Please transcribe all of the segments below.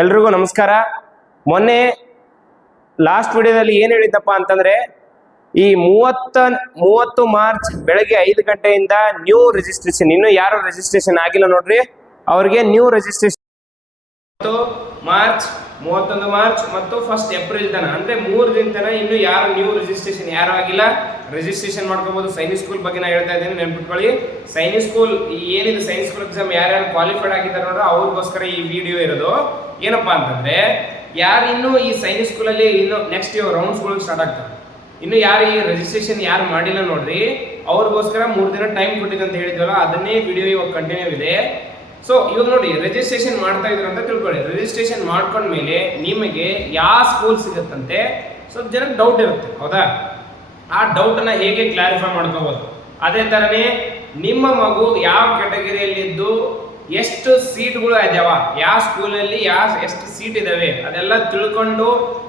ಎಲ್ರಿಗೂ ನಮಸ್ಕಾರ. ಮೊನ್ನೆ ಲಾಸ್ಟ್ ವಿಡಿಯೋದಲ್ಲಿ ಏನು ಹೇಳಿದ್ದಪ್ಪ ಅಂತಂದ್ರೆ ಈ 30 ಮಾರ್ಚ್ ಬೆಳಗ್ಗೆ 5 ಗಂಟೆಯಿಂದ ನ್ಯೂ ರಿಜಿಸ್ಟ್ರೇಷನ್, ಇನ್ನು ಯಾರು ರಿಜಿಸ್ಟ್ರೇಷನ್ ಆಗಿಲ್ಲ ನೋಡ್ರಿ ಅವ್ರಿಗೆ ನ್ಯೂ ರಿಜಿಸ್ಟ್ರೇಷನ್ ಮಾರ್ಚ್ 31 ಮಾರ್ಚ್ ಮತ್ತು 1 ಏಪ್ರಿಲ್ ತನ ಅಂದ್ರೆ 3 ದಿನ ತನ ಇನ್ನು ಯಾರು ನ್ಯೂ ರಿಜಿಸ್ಟ್ರೇಷನ್ ಯಾರು ಆಗಿಲ್ಲ ರಿಜಿಸ್ಟ್ರೇಷನ್ ಮಾಡ್ಕೋಬಹುದು. ಸೈನಿಕ್ ಸ್ಕೂಲ್ ಬಗ್ಗೆ ನಾ ಹೇಳ್ತಾ ಇದ್ದೇನೆ, ನೆನ್ಪಿಟ್ಕೊಳ್ಳಿ. ಸೈನಿಕ್ ಸ್ಕೂಲ್ ಏನಿದೆ ಸೈನಿಕ್ ಸ್ಕೂಲ್ ಎಕ್ಸಾಮ್ ಯಾರ್ಯಾರು ಕ್ವಾಲಿಫೈಡ್ ಆಗಿದ್ದಾರೆ ನೋಡ್ರೆ ಅವ್ರಿಗೋಸ್ಕರ ಈ ವಿಡಿಯೋ ಇರೋದು. ಏನಪ್ಪಾ ಅಂತಂದ್ರೆ ಯಾರು ಇನ್ನು ಈ ಸೈನಿಕ್ ಸ್ಕೂಲ್ ಅಲ್ಲಿ ಇನ್ನು ನೆಕ್ಸ್ಟ್ ರೌಂಡ್ಸ್ ಗಳು ಸ್ಟಾರ್ಟ್ ಆಗ್ತವೆ, ಇನ್ನು ಯಾರು ಈ ರಿಜಿಸ್ಟ್ರೇಷನ್ ಯಾರು ಮಾಡಿಲ್ಲ ನೋಡ್ರಿ ಅವ್ರಿಗೋಸ್ಕರ 3 ದಿನ ಟೈಮ್ ಕೊಟ್ಟಿದೆ ಅಂತ ಹೇಳಿದ್ವಲ್ಲ, ಅದನ್ನೇ ವಿಡಿಯೋ ಇವಾಗ ಕಂಟಿನ್ಯೂ ಇದೆ. ಸೊ ಇವಾಗ ನೋಡಿ ರಿಜಿಸ್ಟ್ರೇಷನ್ ಮಾಡ್ತಾ ಇದ್ರು ಅಂತ ತಿಳ್ಕೊಳ್ಳಿ. ರಿಜಿಸ್ಟ್ರೇಷನ್ ಮಾಡ್ಕೊಂಡ್ಮೇಲೆ ನಿಮಗೆ ಯಾವ ಸ್ಕೂಲ್ ಸಿಗುತ್ತಂತೆ ಸ್ವಲ್ಪ ಜನಕ್ಕೆ ಡೌಟ್ ಇರುತ್ತೆ, ಹೌದಾ? ಆ ಡೌಟ್ ಅನ್ನ ಹೇಗೆ ಕ್ಲಾರಿಫೈ ಮಾಡ್ಕೋಬಹುದು, ಅದೇ ತರನೇ ನಿಮ್ಮ ಮಗು ಯಾವ ಕ್ಯಾಟಗರಿಯಲ್ಲಿದ್ದು ಎಷ್ಟು ಸೀಟ್ಗಳು ಇದಾವ, ಯಾವ ಸ್ಕೂಲಲ್ಲಿ ಎಷ್ಟು ಸೀಟ್ ಇದಾವೆ ಅದೆಲ್ಲ ತಿಳ್ಕೊಂಡು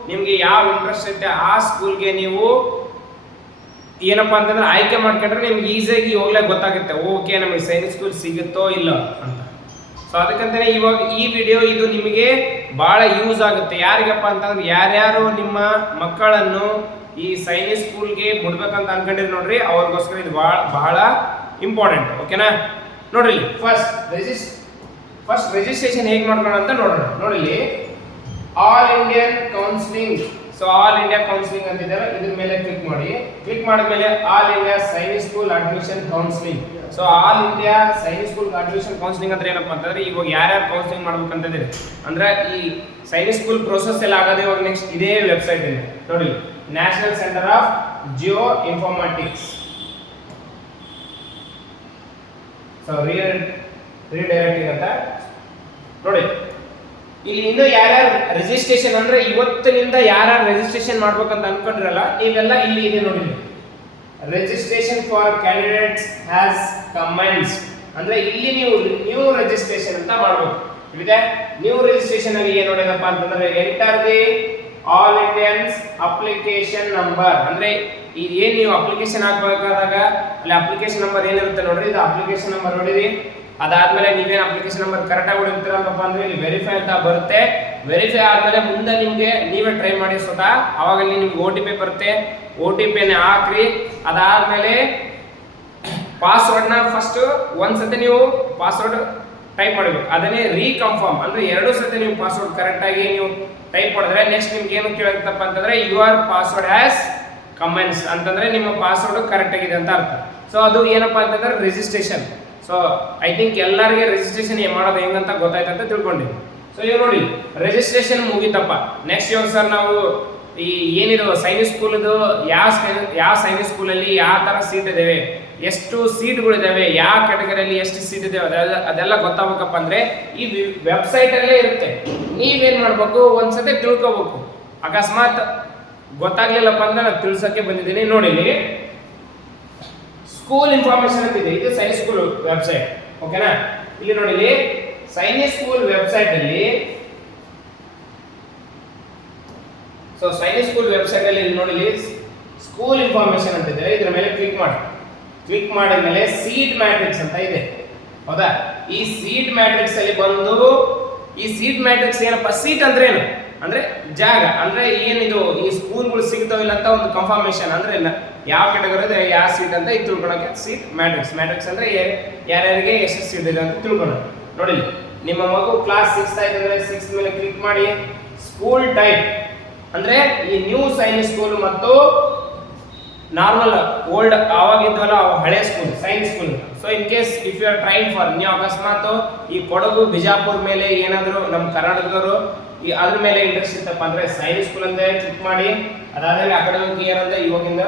ನಿಮ್ಗೆ ಯಾವ ಇಂಟ್ರೆಸ್ಟ್ ಇರುತ್ತೆ ಆ ಸ್ಕೂಲ್ಗೆ ನೀವು ಏನಪ್ಪಾ ಅಂತಂದ್ರೆ ಆಯ್ಕೆ ಮಾಡ್ಕೊಂಡ್ರೆ ನಿಮ್ಗೆ ಈಸಿಯಾಗಿ ಹೋಗ್ಲಿಕ್ಕೆ ಗೊತ್ತಾಗುತ್ತೆ, ಓಕೆ ನಮಗೆ ಸೈನಿಕ್ ಸ್ಕೂಲ್ ಸಿಗುತ್ತೋ ಇಲ್ಲ ಅಂತ. ಸೊ ಅದಕ್ಕಂತಾನೆ ಇವಾಗ ಈ ವಿಡಿಯೋ ಇದು ನಿಮಗೆ ಬಹಳ ಯೂಸ್ ಆಗುತ್ತೆ. ಯಾರಿಗಪ್ಪ ಅಂತಂದ್ರೆ ಯಾರ್ಯಾರು ನಿಮ್ಮ ಮಕ್ಕಳನ್ನು ಈ ಸೈನಿಕ್ ಸ್ಕೂಲ್ಗೆ ಬಿಡ್ಬೇಕಂತ ಅನ್ಕೊಂಡಿರಿ ನೋಡ್ರಿ ಅವ್ರಿಗೋಸ್ಕರ ಇದು ಬಹಳ ಇಂಪಾರ್ಟೆಂಟ್, ಓಕೆನಾ? ನೋಡ್ರಿ ಫಸ್ಟ್ ರಿಜಿಸ್ಟ್ರೇಷನ್ ಹೇಗೆ ಮಾಡ್ಕೊಳ್ಳೋಣ ಅಂತ ನೋಡೋಣ. ನೋಡಿ all Indian counselling, so all India counselling ಅಂತಿದ್ದಾರೆ, ಇದ್ರ ಮೇಲೆ ಕ್ಲಿಕ್ ಮಾಡಿ. ಕ್ಲಿಕ್ ಮಾಡಿದ್ಮೇಲೆ all India Sainik school admission counselling. So all India Sainik school admission counselling ಅಂದ್ರೆ ಏನಪ್ಪಾ ಅಂತಂದ್ರೆ ಇವಾಗ ಯಾರ್ಯಾರು ಕೌನ್ಸಿಲಿಂಗ್ ಮಾಡ್ಬೇಕಂತಿದ್ದೀರಿ ಅಂದ್ರೆ ಈ ಸೈನಿಕ್ ಸ್ಕೂಲ್ ಪ್ರೋಸೆಸ್ ಎಲ್ಲ ಆಗೋದೇ ಇವಾಗ ನೆಕ್ಸ್ಟ್ ಇದೇ ವೆಬ್ಸೈಟ್ ಇದೆ ನೋಡಿ, national centre of geoinformatics. So redirecting ಅಂತ ನೋಡಿ. ಇಲ್ಲಿ ಇನ್ನು ಯಾರ್ಯಾರು ರಿಜಿಸ್ಟ್ರೇಷನ್ ಅಂದ್ರೆ ಇವತ್ತಿನಿಂದ ಯಾರ್ಯಾರು ರಿಜಿಸ್ಟ್ರೇಷನ್ ಮಾಡ್ಬೇಕಂತ ಅನ್ಕೊಂಡಿರಲ್ಲ ನೀವೆಲ್ಲ ಇಲ್ಲಿ ಇದೆ ನೋಡಿ, registration for candidates has commenced ಅಂದ್ರೆ ಇಲ್ಲಿ ನೀವು ನ್ಯೂ ರಿಜಿಸ್ಟ್ರೇಷನ್ ಅಂತ ಮಾಡ್ಬೇಕು. ಇದೆ ನ್ಯೂ ರಿಜಿಸ್ಟ್ರೇಷನ್ ಅಲ್ಲಿ ಏನು ನೋಡಿದಪ್ಪ ಅಂತಂದ್ರೆ enter the all Indians application number, ಅಂದ್ರೆ ಈಗ ಏನ್ ನೀವು ಅಪ್ಲಿಕೇಶನ್ ಹಾಕಬೇಕಾದಾಗ ಅಲ್ಲಿ ಅಪ್ಲಿಕೇಶನ್ ನಂಬರ್ ಏನಿರುತ್ತೆ ನೋಡ್ರಿ, ಇದು ಅಪ್ಲಿಕೇಶನ್ ನಂಬರ್ ನೋಡಿರಿ. ಅದಾದ್ಮೇಲೆ ನೀವೇನು ಅಪ್ಲಿಕೇಶನ್ ನಂಬರ್ ಕರೆಕ್ಟಾಗಿ ಹೊಡಿತೀರಲ್ಲಪ್ಪ ಅಂದ್ರೆ ಇಲ್ಲಿ ವೆರಿಫೈ ಅಂತ ಬರುತ್ತೆ. ವೆರಿಫೈ ಆದ್ಮೇಲೆ ಮುಂದೆ ನಿಮ್ಗೆ ನೀವೇ ಟ್ರೈ ಮಾಡಿ ಸ್ವತಃ, ಅವಾಗ ನಿಮ್ಗೆ OTP ಬರುತ್ತೆ, OTPನ ಹಾಕ್ರಿ. ಅದಾದ್ಮೇಲೆ ಪಾಸ್ವರ್ಡ್ನ ಫಸ್ಟ್ ಒಂದ್ಸತಿ ನೀವು ಪಾಸ್ವರ್ಡ್ ಟೈಪ್ ಮಾಡಬೇಕು, ಅದನ್ನೇ ರೀಕನ್ಫರ್ಮ್ ಅಂದ್ರೆ 2 ಸತಿ ನೀವು ಪಾಸ್ವರ್ಡ್ ಕರೆಕ್ಟ್ ಆಗಿ ನೀವು ಟೈಪ್ ಮಾಡಿದ್ರೆ ನೆಕ್ಸ್ಟ್ ನಿಮ್ಗೆ ಏನು ಕೇಳುತ್ತಪ್ಪ ಅಂತಂದ್ರೆ ಯುವರ್ ಪಾಸ್ವರ್ಡ್ ಹ್ಯಾಸ್ ಕಮೆಂಟ್ಸ್ ಅಂತಂದ್ರೆ ನಿಮ್ಮ ಪಾಸ್ವರ್ಡ್ ಕರೆಕ್ಟ್ ಆಗಿದೆ ಅಂತ ಅರ್ಥ. ಸೊ ಅದು ಏನಪ್ಪಾ ಅಂತಂದ್ರೆ ರಿಜಿಸ್ಟ್ರೇಷನ್. ಸೊ ಐ ಥಿಂಕ್ ಎಲ್ಲರಿಗೆ ರಿಜಿಸ್ಟ್ರೇಷನ್ ಮಾಡೋದು ಹೆಂಗಂತ ಗೊತ್ತಾಯ್ತು ಅಂತ ತಿಳ್ಕೊಂಡಿವಿ. ಸೊ ಇವಾಗ ನೋಡಿ ರಿಜಿಸ್ಟ್ರೇಷನ್ ಮುಗಿತಪ್ಪ. ನೆಕ್ಸ್ಟ್ ಇವಾಗ ಸರ್ ನಾವು ಈ ಏನಿದು ಸೈನಿಕ್ ಸ್ಕೂಲ್ದು ಯಾವ ಸೈನಿಕ್ ಸ್ಕೂಲಲ್ಲಿ ಯಾವ ತರ ಸೀಟ್ ಇದಾವೆ, ಎಷ್ಟು ಸೀಟ್ಗಳಿದಾವೆ, ಯಾವ ಕ್ಯಾಟಗರಿಯಲ್ಲಿ ಎಷ್ಟು ಸೀಟ್ ಇದಾವೆ ಅದೆಲ್ಲ ಗೊತ್ತಾಗಬೇಕಪ್ಪ ಅಂದ್ರೆ ಈ ವೆಬ್ಸೈಟ್ ಅಲ್ಲೇ ಇರುತ್ತೆ. ನೀವೇನ್ ಮಾಡ್ಬೇಕು ಒಂದ್ಸತಿ ತಿಳ್ಕೋಬೇಕು. ಅಕಸ್ಮಾತ್ ಗೊತ್ತಾಗ್ಲಿಲ್ಲಪ್ಪ ಅಂದ್ರೆ ನಾನು ತಿಳ್ಸಕ್ಕೆ ಬಂದಿದ್ದೀನಿ. ನೋಡಿ ಸ್ಕೂಲ್ ಇನ್ಫಾರ್ಮೇಶನ್ ಅಂತಿದೆ, ಇದು ಸೈನಿಕ್ ಸ್ಕೂಲ್ ವೆಬ್ಸೈಟ್, ಓಕೆನಾ? ಇಲ್ಲಿ ನೋಡಿ ಸೈನಿಕ್ ಸ್ಕೂಲ್ ವೆಬ್ಸೈಟ್ ಅಲ್ಲಿ, ಸೊ ಸೈನಿಕ್ ಸ್ಕೂಲ್ ವೆಬ್ಸೈಟ್ ಅಲ್ಲಿ ನೋಡಿ ಸ್ಕೂಲ್ ಇನ್ಫಾರ್ಮೇಶನ್ ಅಂತಿದೆ, ಇದ್ರ ಮೇಲೆ ಕ್ಲಿಕ್ ಮಾಡಿ. ಕ್ಲಿಕ್ ಮಾಡಿದ ಮೇಲೆ ಸೀಟ್ ಮ್ಯಾಟ್ರಿಕ್ಸ್ ಅಂತ ಇದೆ, ಹೌದಾ? ಈ ಸೀಟ್ ಮ್ಯಾಟ್ರಿಕ್ಸ್ ಅಲ್ಲಿ ಬಂದು ಈ ಸೀಟ್ ಮ್ಯಾಟ್ರಿಕ್ಸ್ ಏನಪ್ಪ, ಸೀಟ್ ಅಂದ್ರೆ ಏನು ಅಂದ್ರೆ ಜಾಗ, ಅಂದ್ರೆ ಏನಿದು ಈ ಸ್ಕೂಲ್ಗಳು ಸಿಗ್ತಾವ ಇಲ್ಲ ಅಂತ ಒಂದು ಕನ್ಫರ್ಮೇಶನ್ ಅಂದ್ರೆ ಇಲ್ಲ ಯಾವ ಕ್ಯಾಟಗರಿ ಇದೆ ಯಾವ ಸೀಟ್ ಅಂತ ಇದು ತಿಳ್ಕೊಳಕ್ಕೆ ಸೀಟ್ ಮ್ಯಾಟ್ರಿಕ್ಸ್. ಮ್ಯಾಟ್ರಿಕ್ಸ್ ಅಂದ್ರೆ ಯಾರ್ಯಾರಿಗೆ ಎಷ್ಟು ಸೀಟ್ ಇದೆ ಅಂತ ತಿಳ್ಕೊಳ್ಳೋಣ. ನೋಡಿ ನಿಮ್ಮ ಮಗು ಕ್ಲಾಸ್ 6 ಆಯ್ತಂದ್ರೆ 6 ಮೇಲೆ ಕ್ಲಿಕ್ ಮಾಡಿ. ಸ್ಕೂಲ್ ಟೈಪ್ ಅಂದ್ರೆ ಈ ನ್ಯೂ ಸೈನಿಕ್ ಸ್ಕೂಲ್ ಮತ್ತು ನಾರ್ಮಲ್ ಓಲ್ಡ್ ಆವಾಗಿದ್ವಲ್ಲ ಹಳೆ school science school. So in case if you are trying for ನೀವು ಅಕಸ್ಮಾತ್ ಈ ಕೊಡಗು ಬಿಜಾಪುರ್ ಮೇಲೆ ಏನಾದ್ರು ನಮ್ಮ ಕರ್ನಾಟಕದವರು ಅದ್ರ ಮೇಲೆ ಇಂಟ್ರೆಸ್ಟ್ ಇತ್ತಪ್ಪ ಅಂದ್ರೆ ಸೈನಿಕ್ ಸ್ಕೂಲ್ ಅಂತ ಕ್ಲಿಕ್ ಮಾಡಿ. ಅದಾದ್ಮೇಲೆ ಅಕಾಡೆಮಿಕ್ ಇಯರ್ ಅಂತ ಇವಾಗಿಂದ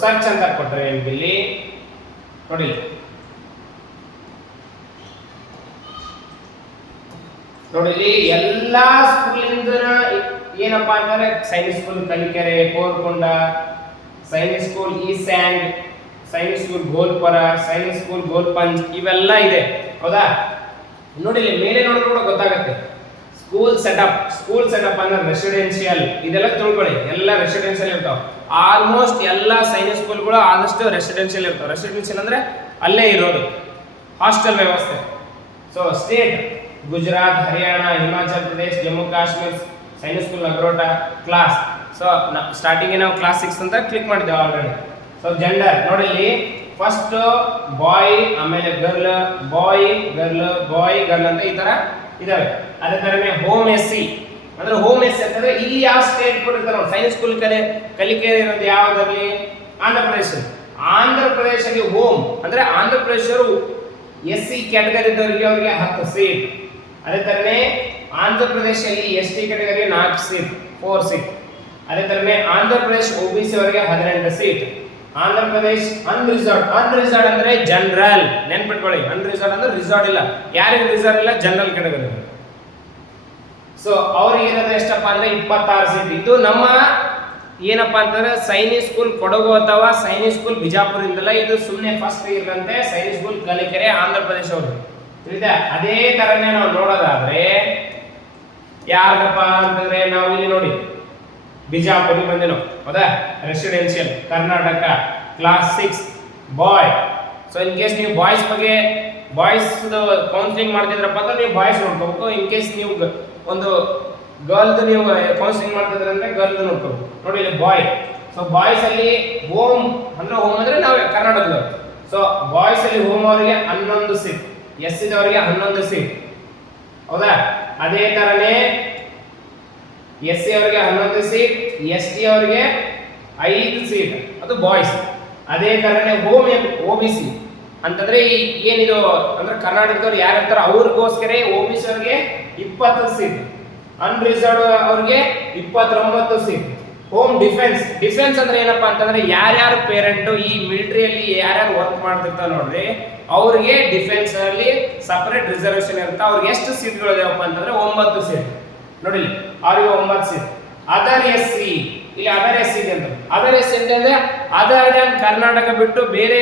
ಸರ್ಚ್ ಅಂತ ಕೊಟ್ರೆ ಇಲ್ಲಿ ನೋಡಿ ಇಲ್ಲಿ ಎಲ್ಲಾ ಸ್ಕೂಲಿಂದ ಏನಪ್ಪಾ ಅಂತಂದ್ರೆ ಸೈನಿಕ್ ಸ್ಕೂಲ್ ಕಲಿಕೆರೆ, ಕೋರ್ಕೊಂಡ, ಸೈನಿಕ್ ಸ್ಕೂಲ್ ಈಸ್ಯಾಂಡ್, ಸೈನಿಕ್ ಸ್ಕೂಲ್ ಗೋಲ್ಪರ, ಸೈನಿಕ್ ಸ್ಕೂಲ್ ಗೋಲ್ಪಂಚ್ ಇವೆಲ್ಲ ಇದೆ, ಹೌದಾ? ನೋಡಿ ಮೇಲೆ ನೋಡಿದ್ರು ಕೂಡ ಗೊತ್ತಾಗುತ್ತೆ. ಸ್ಕೂಲ್ ಸೆಟಪ್ ಅಂದ್ರೆ ರೆಸಿಡೆನ್ಷಿಯಲ್, ಇದೆಲ್ಲ ತಿಳ್ಕೊಳ್ಳಿ. ಎಲ್ಲ ರೆಸಿಡೆನ್ಷಿಯಲ್ ಇರ್ತಾವ, ಆಲ್ಮೋಸ್ಟ್ ಎಲ್ಲ ಸೈನಿಕ್ ಸ್ಕೂಲ್ಗಳು ಆದಷ್ಟು ರೆಸಿಡೆನ್ಷಿಯಲ್ ಇರ್ತಾವ. ರೆಸಿಡೆನ್ಷಿಯಲ್ ಅಂದ್ರೆ ಅಲ್ಲೇ ಇರೋದು ಹಾಸ್ಟೆಲ್ ವ್ಯವಸ್ಥೆ. So state Gujarat, Haryana, Himachal Pradesh, Jammu Kashmir Sainik school Nagrota class. So starting ನಾವು ಕ್ಲಾಸ್ 6 ಅಂತ ಕ್ಲಿಕ್ ಮಾಡಿದ್ದೇವೆ ಆಲ್ರೆಡಿ. ಸೊ ಜೆಂಡರ್ ನೋಡಿ ಇಲ್ಲಿ ಫಸ್ಟ್ ಬಾಯ್, ಆಮೇಲೆ girl, boy girl, boy girl ಅಂತ ಈ ತರ ಇದಾವೆ. ಅದೇ ತರನೇ ಹೋಮ್ ಎಸ್ಸಿ ಅಂದ್ರೆ ಹೋಮ್ ಎಸ್ಸಿ ಅಂತಂದ್ರೆ ಇಲ್ಲಿ ಯಾವ ಸ್ಟೇಟ್ ಕೊಟ್ಟಿರ್ತಾರೆ ನೋಡಿ, ಸೈನಿಕ್ ಸ್ಕೂಲ್ ಕಲಿಕೆ ಇರೋದು ಯಾವ್ದ್ರಲ್ಲಿ? ಆಂಧ್ರ ಪ್ರದೇಶ. ಆಂಧ್ರ ಪ್ರದೇಶಕ್ಕೆ ಹೋಮ್ ಅಂದ್ರೆ ಆಂಧ್ರ ಪ್ರದೇಶರು ಎಸ್ ಸಿ ಕ್ಯಾಟಗರಿ ಇದ್ದವರಿಗೆ ಅವರಿಗೆ 10 ಸೀಟ್. ಅದೇ ತರನೇ ಆಂಧ್ರ ಪ್ರದೇಶದಲ್ಲಿ S T category 4 seat, 4 seat. ಅದೇ ತರನೇ ಆಂಧ್ರ ಪ್ರದೇಶ್ OBC ಅವರಿಗೆ 18 ಸೀಟ್. ಆಂಧ್ರ ಪ್ರದೇಶ್ ಅನ್ರಿಸರ್ವ್ಡ್ ಅಂದ್ರೆ ಜನರಲ್, ನೆನ್ಪಿಟ್ಕೊಳ್ಳಿ. ಅನ್ರಿಸರ್ವ್ಡ್ ಅಂದ್ರೆ ರಿಸರ್ವ್ಡ್ ಇಲ್ಲ, ಯಾರಿಗೆ ರಿಸರ್ವ್ ಇಲ್ಲ, ಜನರಲ್ ಕ್ಯಾಟಗರಿ. ಸೊ ಅವ್ರಿಗೆ ಏನಾದ್ರೆ ಎಷ್ಟಪ್ಪ ಅಂದ್ರೆ 26 ಸೀಟ್. ಇದು ನಮ್ಮ ಏನಪ್ಪಾ ಅಂತಂದ್ರೆ ಸೈನಿಕ್ ಸ್ಕೂಲ್ ಕೊಡಗು ಅಥವಾ ಸೈನಿಕ್ ಸ್ಕೂಲ್ ಬಿಜಾಪುರದಿಂದಲ್ಲ, ಇದು ಸುಮ್ಮನೆ ಫಸ್ಟ್ ಇರ್ಲಂತೆ ಸೈನಿಕ್ ಸ್ಕೂಲ್ ಕಲಿಕೆರೆ ಆಂಧ್ರ ಪ್ರದೇಶ ಅವರು. ತಿಳಿತಾ? ಅದೇ ತರನೇ ನಾವು ನೋಡೋದಾದ್ರೆ ಯಾರಪ್ಪ ಅಂತಂದ್ರೆ ನಾವು ಇಲ್ಲಿ ನೋಡಿ ಬಿಜಾಪುರ ಬಂದೇನೋ, ಹೌದಾ? Residential Karnataka class 6 boy. So in case ನೀವು ಬಾಯ್ಸ್ ಬಗ್ಗೆ ಬಾಯ್ಸ್ ಕೌನ್ಸಿಲಿಂಗ್ ಮಾಡ್ತಿದ್ರಪ್ಪ ಅಂದ್ರೆ ನೀವು ಬಾಯ್ಸ್ ನೋಡ್ಕೋಬೇಕು. ಇನ್ ಕೇಸ್ ನೀವು ಒಂದು ಗರ್ಲ್ದು ನೀವು ಕೌನ್ಸಿಲಿಂಗ್ ಮಾಡ್ತಿದ್ರೆ ಅಂದ್ರೆ ಗರ್ಲ್ದು ನೋಡ್ಕೋಬೇಕು. ನೋಡಿ ಇಲ್ಲಿ ಬಾಯ್. ಸೊ ಬಾಯ್ಸ್ ಅಲ್ಲಿ ಹೋಮ್ ಅಂದ್ರೆ ನಾವು ಕರ್ನಾಟಕದವರು. ಸೊ ಬಾಯ್ಸ್ ಅಲ್ಲಿ ಹೋಮ್ ಅವರಿಗೆ 11 ಸೀಟ್, ಎಸ್ ಇದವರಿಗೆ 11 ಸೀಟ್, ಹೌದಾ? ಅದೇ ತರನೇ ಎಸ್ ಸಿ ಅವರಿಗೆ 11 ಸೀಟ್, ಎಸ್ ಟಿ ಅವರಿಗೆ 5 ಸೀಟ್, ಅದು ಬಾಯ್ಸ್. ಅದೇ ತರನೇ ಹೋಮ್ OBC ಅಂತಂದ್ರೆ ಏನಿದು ಅಂದ್ರೆ ಕರ್ನಾಟಕದವ್ರು ಯಾರು ಇರ್ತಾರೋ ಅವ್ರಿಗೋಸ್ಕರ OBC ಅವರಿಗೆ 20 ಸೀಟ್, ಅನ್ರಿಸರ್ವ್ಡ್ ಅವರಿಗೆ 29 ಸೀಟ್. ಹೋಮ್ ಡಿಫೆನ್ಸ್ ಅಂದ್ರೆ ಏನಪ್ಪಾ ಅಂತಂದ್ರೆ ಯಾರ್ಯಾರು ಪೇರೆಂಟ್ ಈ ಮಿಲಿಟರಿಯಲ್ಲಿ ಯಾರ್ಯಾರು ವರ್ಕ್ ಮಾಡ್ತಿರ್ತಾರ ನೋಡ್ರಿ, ಅವ್ರಿಗೆ ಡಿಫೆನ್ಸ್ ಅಲ್ಲಿ ಸಪರೇಟ್ ರಿಸರ್ವೇಶನ್ ಇರುತ್ತೆ. ಅವ್ರಿಗೆ ಎಷ್ಟು ಸೀಟ್ಗಳು ಇದಾವಪ್ಪ ಅಂತಂದ್ರೆ 9 ಸೀಟ್. ನೋಡಿ ಅವ್ರಿಗೆ 9 ಸೀಟ್. ಅದರ್ ಎಸ್ ಸಿ, ಇಲ್ಲಿ ಅದರ್ ಎಸ್ ಸಿ ಅಂತ, ಅದರ್ ಎಸ್ ಸಿ ಅಂತಂದ್ರೆ ಅದರ್ ದನ್ ಕರ್ನಾಟಕ ಬಿಟ್ಟು ಬೇರೆ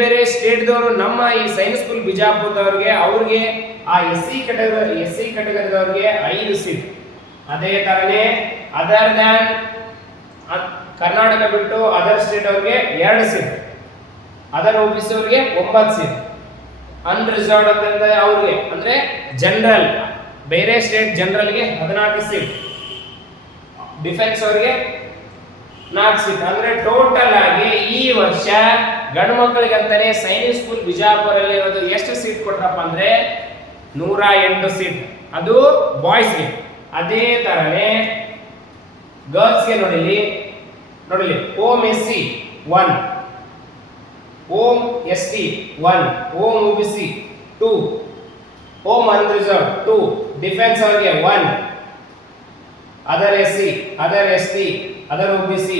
ಬೇರೆ ಸ್ಟೇಟ್ದವರು ನಮ್ಮ ಈ ಸೈನಿಕ್ ಸ್ಕೂಲ್ ಬಿಜಾಪುರದವ್ರಿಗೆ ಅವ್ರಿಗೆ ಆ ಎಸ್ ಸಿ ಕ್ಯಾಟಗರಿದವ್ರಿಗೆ 5 ಸೀಟ್. ಅದೇ ತರನೇ ಅದರ್ ದನ್ ಕರ್ನಾಟಕ ಬಿಟ್ಟು ಅದರ್ ಸ್ಟೇಟ್ ಅವ್ರಿಗೆ 2 ಸೀಟ್, ಅದರ್ OBC ಅವ್ರಿಗೆ 9 ಸೀಟ್. ಅನ್ರಿಸರ್ವ್ಡ್ ಅಂತ ಅವ್ರಿಗೆ ಅಂದ್ರೆ ಜನರಲ್ ಬೇರೆ ಸ್ಟೇಟ್ ಜನರಲ್ಗೆ 14 ಸೀಟ್, ಡಿಫೆನ್ಸ್ ಅವರಿಗೆ 4 ಸೀಟ್. ಅಂದ್ರೆ ಟೋಟಲ್ ಆಗಿ ಈ ವರ್ಷ ಗಂಡು ಮಕ್ಕಳಿಗೆ ಅಂತಾನೆ ಸೈನಿಕ್ ಸ್ಕೂಲ್ ಬಿಜಾಪುರಲ್ಲಿ ಇರೋದು ಎಷ್ಟು ಸೀಟ್ ಕೊಟ್ರಪ್ಪ ಅಂದ್ರೆ 108 ಸೀಟ್, ಅದು ಬಾಯ್ಸ್ಗೆ. ಅದೇ ತರನೇ ಗರ್ಲ್ಸ್ಗೆ ನೋಡಿಲಿ home SC 1, home ST 1, home OBC 2, home unreserved 2, defence ಅವರಿಗೆ 1, other SC, other ST, other OBC.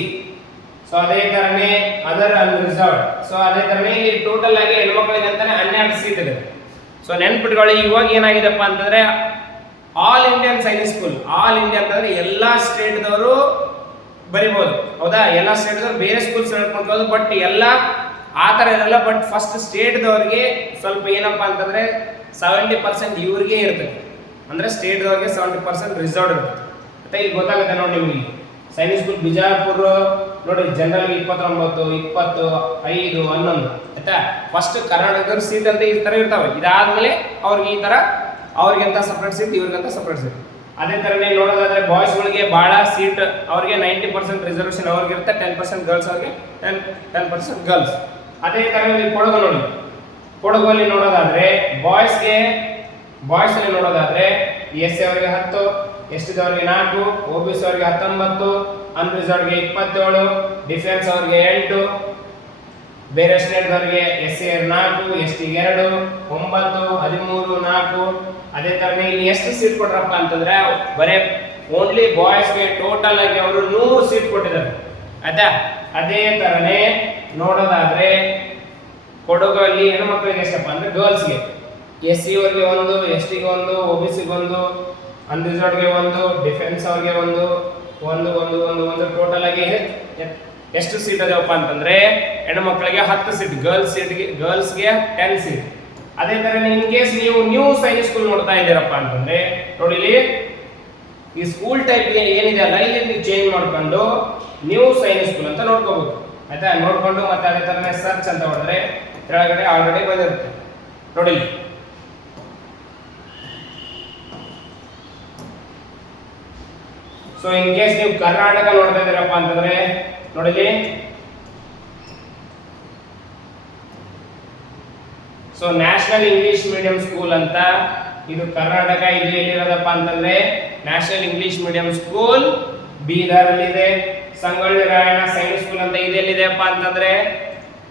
So ಅದೇ ತರನೇ ಅದರ್ ಅನ್ರಿಸರ್ವ್ಡ್. ಸೊ ಅದೇ ತರನೇ ಇಲ್ಲಿ ಟೋಟಲ್ ಆಗಿ ಹೆಣ್ಮಕ್ಳಿಗೆ ಅಂತಾನೆ 12 ಸೀಟ್ ಇದೆ. ಸೊ ನೆನ್ಪಿಟ್ಕೊಳ್ಳಿ, ಇವಾಗ ಏನಾಗಿದೆಪ್ಪ ಅಂತಂದ್ರೆ all Indian Sainik school, all India ಅಂತಂದ್ರೆ ಎಲ್ಲಾ ಸ್ಟೇಟ್ದವರು ಬರಿಬಹುದು, ಹೌದಾ? ಎಲ್ಲಾ ಸ್ಟೇಟ್ದವರು ಬೇರೆ ಸ್ಕೂಲ್ಸ್ ಹೇಳ್ಕೊಂಡ್ಬೋದು, ಬಟ್ ಎಲ್ಲ ಆ ತರ ಇರಲ್ಲ. ಬಟ್ ಫಸ್ಟ್ ಸ್ಟೇಟ್ದವ್ರಿಗೆ ಸ್ವಲ್ಪ ಏನಪ್ಪಾ ಅಂತಂದ್ರೆ 70% ಇವ್ರಿಗೆ ಇರ್ತದೆ, ಅಂದ್ರೆ ಸ್ಟೇಟ್ದವ್ರಿಗೆ 70% ರಿಸರ್ವ್ಡ್ ಇರ್ತದೆ. ಮತ್ತೆ ಈಗ ಗೊತ್ತಾಗುತ್ತೆ ನೋಡಿ ನಿಮ್ಗೆ, ಸೈನಿಕ್ ಸ್ಕೂಲ್ ಬಿಜಾಪುರ ನೋಡಿ ಜನರಲ್ 29, 20, 5, 11, ಆಯ್ತಾ? ಫಸ್ಟ್ ಕರ್ನಾಟಕದ ಸೀಟ್ ಅಂತ ಈ ತರ ಇರ್ತಾವೆ. ಇದಾದ್ಮೇಲೆ ಅವ್ರಿಗೆ ಈ ತರ ಅವ್ರಿಗಂತ ಸಪ್ರೇಟ್ ಸೀಟ್, ಇವ್ರಿಗಂತ ಸಪ್ರೇಟ್ ಸೀಟ್. ಅದೇ ತರನೇ ನೋಡೋದಾದ್ರೆ ಬಾಯ್ಸ್ಗಳಿಗೆ ಬಹಳ ಸೀಟ್, ಅವ್ರಿಗೆ 90% ರಿಸರ್ವೇಶನ್ ಅವ್ರಿಗೆ ಇರುತ್ತೆ, 10% ಗರ್ಲ್ಸ್ ಅವ್ರಿಗೆ 10% ಗರ್ಲ್ಸ್. ಅದೇ ತರನೇ ಕೊಡಗಲ್ಲಿ ನೋಡೋದಾದ್ರೆ ಬಾಯ್ಸ್ ಅಲ್ಲಿ ನೋಡೋದಾದ್ರೆ ಎಸ್ ಸಿ ಅವರಿಗೆ 10, ಎಸ್ ಟಿ ಅವರಿಗೆ 4, OBC ಅವರಿಗೆ 19, ಅನ್ರಿಸರ್ವ್ಡ್ಗೆ 27, ಡಿಫೆನ್ಸ್ ಅವರಿಗೆ 8, ಬೇರೆ ಸ್ಟೇಟ್ ಅವರಿಗೆ SC 4, ST 2, 9, 13, 4. ಅದೇ ತರನೇ ಇಲ್ಲಿ ಎಷ್ಟು ಸೀಟ್ ಕೊಟ್ರಪ್ಪ ಅಂತಂದ್ರೆ ಬರೇ ಓನ್ಲಿ ಬಾಯ್ಸ್ಗೆ ಟೋಟಲ್ ಆಗಿ ಅವರು 100 ಸೀಟ್ ಕೊಟ್ಟಿದ್ದಾರೆ, ಆಯ್ತಾ? ಅದೇ ತರನೇ ನೋಡೋದಾದ್ರೆ ಕೊಡಗಲ್ಲಿ ಹೆಣ್ಮಕ್ಳಿಗೆ ಎಷ್ಟಪ್ಪ ಅಂದ್ರೆ ಗರ್ಲ್ಸ್ಗೆ SC ಅವರಿಗೆ 1, ST ಗೆ 1, OBC ಗೆ 1, ಅನ್ರಿಸರ್ವ್ಡ್ಗೆ 1, ಡಿಫೆನ್ಸ್ ಅವ್ರಿಗೆ 1 ಟೋಟಲ್ ಆಗಿ ಎಷ್ಟು ಸೀಟ್ ಅದಾವಪ್ಪ ಅಂತಂದ್ರೆ ಹೆಣ್ಮಕ್ಳಿಗೆ 10 ಸೀಟ್, ಗರ್ಲ್ಸ್ಗೆ 10 ಸೀಟ್. ಅದೇ ತರ ಇನ್ ಕೇಸ್ ನೀವು ನ್ಯೂ ಸೈನಿಕ್ ಸ್ಕೂಲ್ ನೋಡ್ತಾ ಇದ್ದೀರಪ್ಪ ಅಂತಂದ್ರೆ ನೋಡಿ ಇಲ್ಲಿ ಈ ಸ್ಕೂಲ್ ಟೈಪ್ ಏನಿದೆ ಅಲ್ಲ, ಇಲ್ಲಿ ನೀವು ಚೇಂಜ್ ಮಾಡ್ಕೊಂಡು ನ್ಯೂ ಸೈನಿಕ್ ಸ್ಕೂಲ್ ಅಂತ ನೋಡ್ಕೋಬೇಕು, ಆಯ್ತಾ? ನೋಡ್ಕೊಂಡು ಮತ್ತೆ ಅದೇ ತರನೇ ಸರ್ಚ್ ಅಂತ ಹೊಡೆದ್ರೆ ಕೆಳಗಡೆ ಆಲ್ರೆಡಿ ಬಂದಿರುತ್ತೆ ನೋಡಿ. ಸೊ ಇನ್ ಕೇಸ್ ನೀವು ಕರ್ನಾಟಕ ನೋಡ್ತಾ ಇದ್ದೀರಪ್ಪ ಅಂತಂದ್ರೆ ನೋಡಿ, so national English medium school ಅಂತ ಇದು ಕರ್ನಾಟಕ. ಇದು ಎಲ್ಲಿರೋದಪ್ಪ ಅಂತಂದ್ರೆ national English medium school Bidar ಅಲ್ಲಿ ಇದೆ. ಸಂಗೊಳ್ಳಿ ರಾಯಣ್ಣ ಸೈನ್ಸ್ ಸ್ಕೂಲ್ ಅಂತ ಇದೆಲ್ಲಿದೆಪ್ಪ ಅಂತಂದ್ರೆ